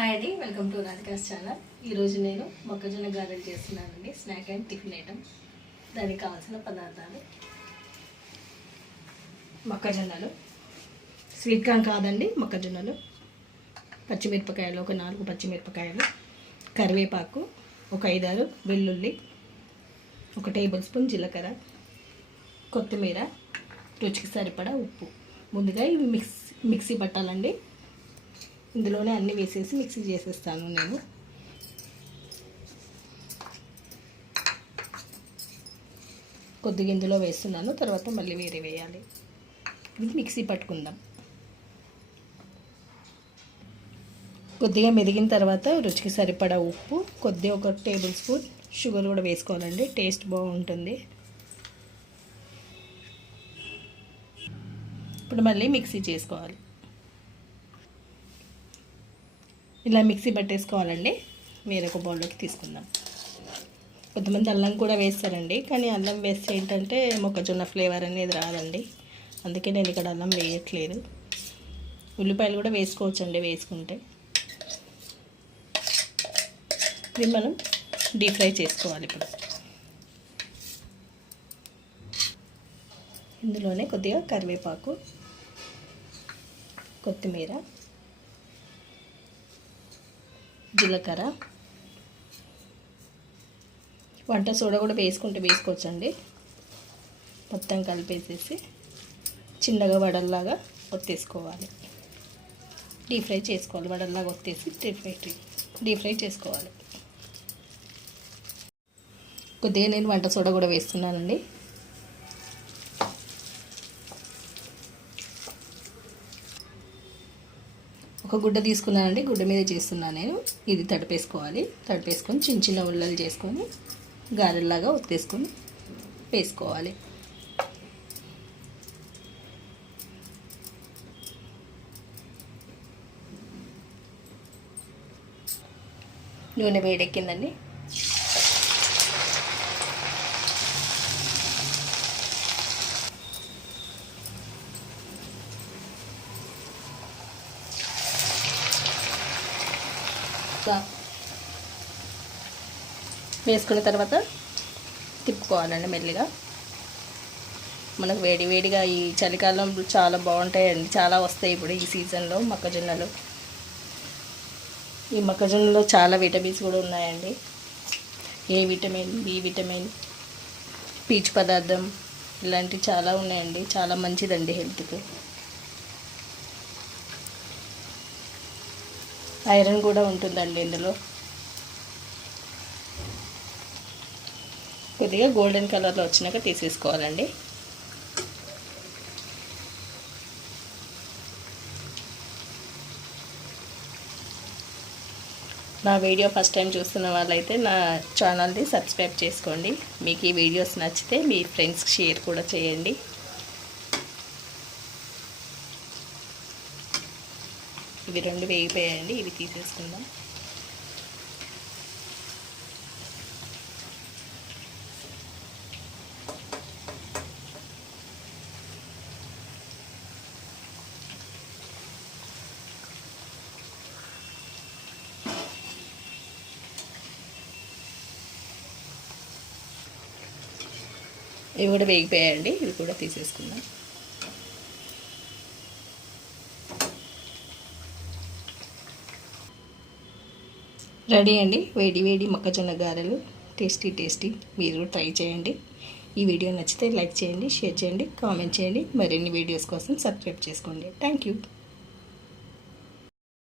Hi అండి, welcome to Radhika's channel. ఈరోజు నేను మొక్కజొన్న గారెలు చేస్తున్నానండి. Snack and tiffin item. దానికి కావాల్సిన పదార్థాలు: మొక్కజొన్నలు, స్వీట్ కార్న్ కాదండి, మొక్కజొన్నలు, పచ్చిమిరపకాయలు ఒక 4 పచ్చిమిరపకాయలు, కరివేపాకు ఒక 5-6 వెల్లుల్లి, 1 టేబుల్ స్పూన్ జీలకర్ర, కొత్తిమీర, రుచికి సరిపడా ఉప్పు. ముందుగా ఇవి మిక్సీ పట్టాలండి. ఇందులోనే అన్నీ వేసేసి మిక్సీ చేసేస్తాను నేను. కొద్దిగా ఇందులో వేస్తున్నాను, తర్వాత మళ్ళీ వేరే వేయాలి. ఇది మిక్సీ పట్టుకుందాం. కొద్దిగా మెదిగిన తర్వాత రుచికి సరిపడా ఉప్పు, కొద్దిగా 1 టేబుల్ స్పూన్ షుగర్ కూడా వేసుకోవాలండి, టేస్ట్ బాగుంటుంది. ఇప్పుడు మళ్ళీ మిక్సీ చేసుకోవాలి. ఇలా మిక్సీ పట్టేసుకోవాలండి. వేరొక బౌల్లోకి తీసుకుందాం. కొంతమంది అల్లం కూడా వేస్తారండి, కానీ అల్లం వేస్తే ఏంటంటే మొక్కజొన్న ఫ్లేవర్ అనేది రాదండి. అందుకే నేను ఇక్కడ అల్లం వేయట్లేదు. ఉల్లిపాయలు కూడా వేసుకోవచ్చండి వేసుకుంటే. ఇది మనం డీప్ ఫ్రై చేసుకోవాలి. ఇప్పుడు ఇందులోనే కొద్దిగా కరివేపాకు, కొత్తిమీర, జీలకర్ర, వంట సోడా కూడా వేసుకోవచ్చండి. మొత్తం కలిపేసేసి చిన్నగా వడల్లాగా ఒత్తేసుకోవాలి. డీప్ ఫ్రై చేసుకోవాలి. వడల్లాగా ఒత్తేసి డీప్ ఫ్రై చేసుకోవాలి. కొద్దిగా నేను వంట సోడా కూడా వేస్తున్నానండి. ఒక గుడ్డ తీసుకున్నానండి, గుడ్డ మీద చేస్తున్నాను నేను. ఇది తడిపేసుకోవాలి. తడిపేసుకొని చిన్న చిన్న ఉల్లలు చేసుకొని గారెల్లాగా ఒత్తేసుకొని వేసుకోవాలి. నూనె వేడెక్కిందండి. వేసుకున్న తర్వాత తిప్పుకోవాలండి మెల్లిగా. మనకు వేడిగా ఈ చలికాలం చాలా బాగుంటాయండి, చాలా వస్తాయి ఇప్పుడు ఈ సీజన్లో మొక్కజొన్నలు. ఈ మొక్కజొన్నలో చాలా విటమిన్స్ కూడా ఉన్నాయండి. ఏ విటమిన్, బి విటమిన్, పీచు పదార్థం ఇలాంటివి చాలా ఉన్నాయండి. చాలా మంచిదండి హెల్త్కి. ఐరన్ కూడా ఉంటుందండి ఇందులో. కొద్దిగా గోల్డెన్ కలర్లో వచ్చినాక తీసేసుకోవాలండి. నా వీడియో ఫస్ట్ టైం చూస్తున్న వాళ్ళైతే నా ఛానల్ని సబ్స్క్రైబ్ చేసుకోండి. మీకు ఈ వీడియోస్ నచ్చితే మీ ఫ్రెండ్స్కి షేర్ కూడా చేయండి. ఇవి 2 వేగిపోయాయండి. ఇవి తీసేసుకుందాం. ఇవి కూడా వేగిపోయాయండి. ఇవి కూడా తీసేసుకుందాం. రెడీ అండి వేడి మొక్కజొన్న గారెలు. టేస్టీ. మీరు ట్రై చేయండి. ఈ వీడియో నచ్చితే లైక్ చేయండి, షేర్ చేయండి, కామెంట్ చేయండి. మరిన్ని వీడియోస్ కోసం సబ్స్క్రైబ్ చేసుకోండి. Thank you.